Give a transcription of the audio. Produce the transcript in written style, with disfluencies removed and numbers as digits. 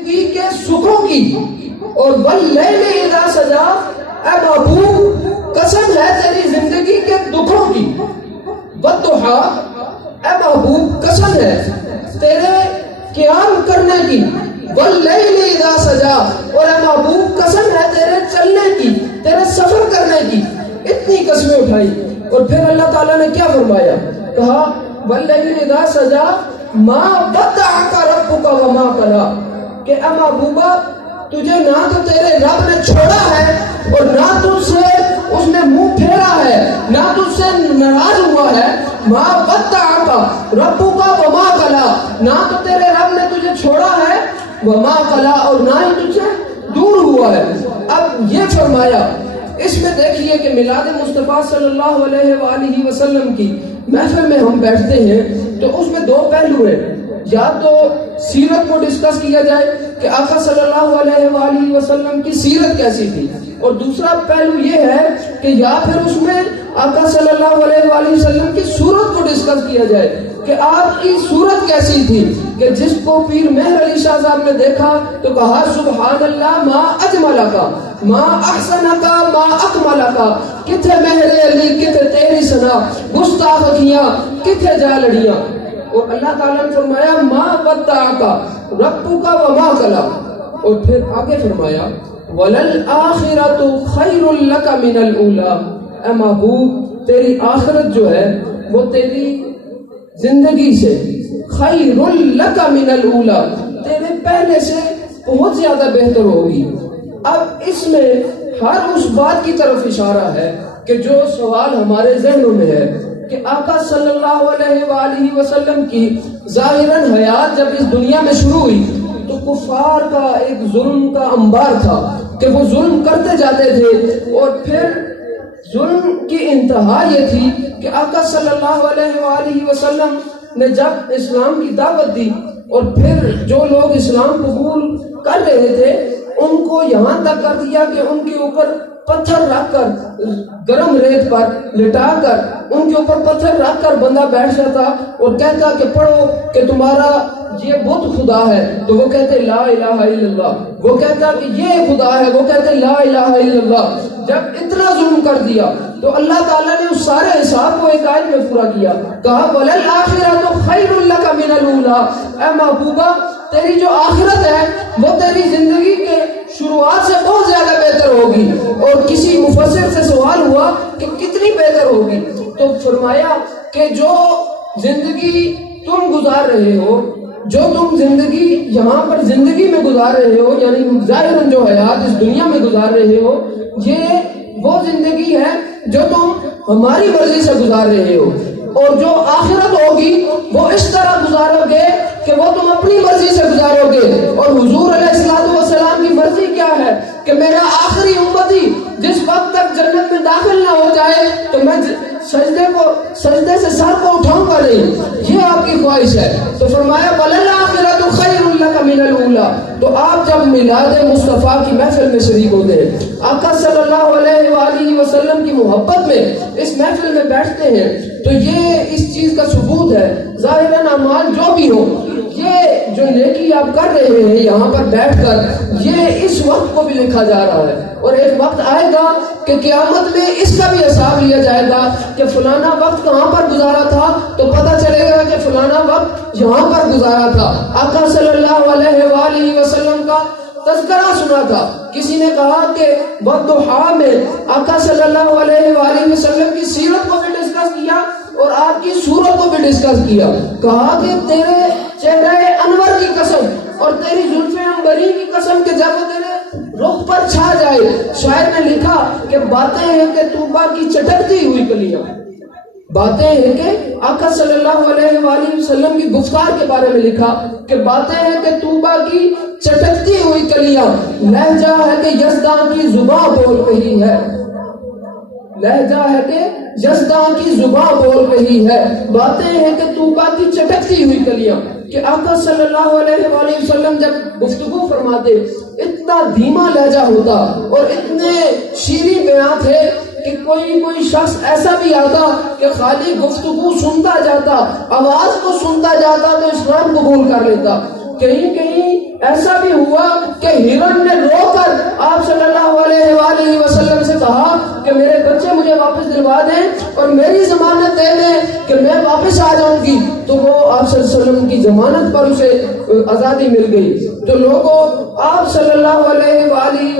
زندگی کے سکھوں کی، اور واللیل اذا سجا، اے محبوب قسم ہے تیری زندگی کے دکھوں کی، والضحی، اے محبوب قسم ہے تیرے قیام کرنے کی، واللیل اذا سجا، اور اے محبوب قسم ہے تیرے چلنے کی، تیرے سفر کرنے کی۔ اتنی قسمیں اٹھائی، اور پھر اللہ تعالیٰ نے کیا فرمایا؟ کہا واللیل اذا سجا ما ودعک ربک وما قلی، کہ اے محبوبہ تجھے نہ تو تیرے رب نے چھوڑا ہے اور نہ تجھ سے اس نے منہ پھیرا ہے، نہ تجھ سے ناراض ہوا ہے۔ ما ودعک ربک وما قلی، نہ تو تیرے رب نے تجھے چھوڑا ہے، وما قلی، اور نہ ہی تجھ سے دور ہوا ہے۔ اب یہ فرمایا، اس میں دیکھیے کہ میلاد مصطفیٰ صلی اللہ علیہ وآلہ وسلم کی محفل میں ہم بیٹھتے ہیں تو اس میں دو پہلو ہیں، یا تو سیرت کو ڈسکس کیا جائے کہ آقا صلی اللہ علیہ وآلہ وسلم کی سیرت کیسی تھی، اور دوسرا پہلو یہ ہے کہ یا پھر اس میں آقا صلی اللہ علیہ وآلہ وسلم کی صورت کو ڈسکس کیا جائے کہ آپ کی صورت کیسی تھی، کہ جس کو پیر مہر علی شاہ صاحب نے دیکھا تو کہا سبحان اللہ ما اجملکا ما احسنکا ما اکملکا، کتھے مہر علی کتھے تیری ثنا، گستاخ اکھیاں کتھے جا لڑیاں۔ اور اللہ تعالیٰ نے فرمایا ما ودعکا ربک وما قلی، اور پھر آگے فرمایا وَلَلْآخِرَةُ خَيْرٌ لَكَ مِنَ الْأُولَى، اے محبوب تیری آخرت جو ہے وہ تیری زندگی سے خَيْرٌ لَكَ مِنَ الْأُولَى، تیرے پہلے سے بہت زیادہ بہتر ہوگی۔ اب اس میں ہر اس بات کی طرف اشارہ ہے کہ جو سوال ہمارے ذہنوں میں ہے کہ آقا صلی اللہ علیہ وآلہ وسلم کی ظاہراً حیات جب اس دنیا میں شروع ہوئی تو کفار کا ایک ظلم کا انبار تھا کہ وہ ظلم کرتے جاتے تھے، اور پھر ظلم کی انتہا یہ تھی کہ آقا صلی اللہ علیہ وآلہ وسلم نے جب اسلام کی دعوت دی اور پھر جو لوگ اسلام قبول کر رہے تھے ان کو یہاں تک کر دیا کہ ان کے اوپر پتھر رکھ کر، گرم ریت پر لٹا کر ان کے اوپر پتھر رکھ کر بندہ بیٹھ جاتا اور کہتا کہ پڑھو کہ تمہارا یہ بت خدا ہے، تو وہ کہتے لا الہ الا اللہ، وہ کہتا کہ یہ خدا ہے، وہ کہتے لا الہ الا اللہ۔ جب اتنا ظلم کر دیا تو اللہ تعالیٰ نے اس سارے حساب کو ایک آیت میں پورا کیا، کہا وَلَلْآخِرَةُ خَيْرٌ لَكَ مِنَ الْأُولَى، اے محبوبہ تیری جو آخرت ہے وہ تیری زندگی کے شروعات سے بہت زیادہ بہتر ہوگی۔ اور کسی مفسر سے سوال ہوا کہ کتنی بہتر ہوگی، تو فرمایا کہ جو زندگی تم گزار رہے ہو، جو تم زندگی یہاں پر زندگی میں گزار رہے ہو، یعنی ظاہراً جو حیات اس دنیا میں گزار رہے ہو، یہ وہ زندگی ہے جو تم ہماری مرضی سے گزار رہے ہو، اور جو آخرت ہوگی وہ اس طرح گزارو گے کہ وہ تم اپنی مرضی سے گزارو گے۔ اور حضور علیہ السلام کی مرضی کیا ہے کہ میرا آخری امتی جس وقت تک جنت میں داخل نہ ہو جائے تو میں سجدے سے سر کو اٹھاؤں گا نہیں، یہ آپ کی خواہش ہے۔ تو فرمایا وَلَلْآخِرَةُ خَيْرٌ لَكَ مِنَ الْأُولَى۔ تو آپ جب میلاد مصطفیٰ کی محفل میں شریک ہوتے ہیں، آقا صلی اللہ علیہ وآلہ وسلم کی محبت میں اس محفل میں بیٹھتے ہیں، تو یہ اس چیز کا ثبوت ہے ظاہراً اعمال جو بھی ہو، یہ جو نیکی آپ کر رہے ہیں یہاں پر بیٹھ کر، یہ اس وقت کو بھی لکھا جا رہا ہے، اور ایک وقت آئے گا کہ قیامت میں اس کا بھی حساب لیا جائے گا کہ فلانا وقت کہاں پر گزارا تھا، تو پتہ چلے گا کہ فلانا وقت یہاں پر گزارا تھا۔ آقا صلی اللہ علیہ وآلہ وسلم کا تذکرہ سنا تھا، کسی نے کہا کہ والضحیٰ میں آقا صلی اللہ علیہ وآلہ وسلم کی سیرت کو بھی ڈسکس کیا اور آپ کی صورت کو بھی ڈسکس کیا، کہا کہ تیرے چہرے انور کی قسم اور تیری زلف عنبری کی قسم کہ جب وہ تیرے رخ پر چھا جائے، شاعر نے لکھا کہ باتیں ہیں کہ طوبیٰ کی چٹکتی ہوئی کلیاں، باتیں ہیں کہ آقا صلی اللہ علیہ وآلہ وسلم کی گفتار کے بارے میں لکھا کہ باتیں ہیں کہ طوبیٰ کی چٹکتی ہوئی کلیاں، لہجہ ہے کہ یزداں کی زباں بول رہی ہے، لہجہ ہے کہ یزداں کی زباں بول رہی ہے، باتیں ہیں کہ طوبیٰ کی چٹکتی ہوئی کلیاں، کہ آقا صلی اللہ علیہ وآلہ وسلم جب گفتگو فرماتے اتنا دھیما لہجہ ہوتا اور اتنے شیریں بیان تھے کہ کوئی شخص ایسا بھی آتا کہ خالی گفتگو سنتا جاتا، آواز کو سنتا جاتا تو اسلام قبول کر لیتا۔ کہیں کہیں ایسا بھی ہوا کہ ہرن نے رو کر آپ صلی اللہ علیہ وآلہ وسلم سے کہا کہ میرے بچے مجھے واپس دلوا دیں اور میری ضمانت دے دیں کہ میں واپس آ جاؤں گی. تو وہ آپ صلی اللہ علیہ وسلم کی ضمانت پر اسے آزادی مل گئی. تو لوگوں آپ صلی اللہ علیہ وآلہ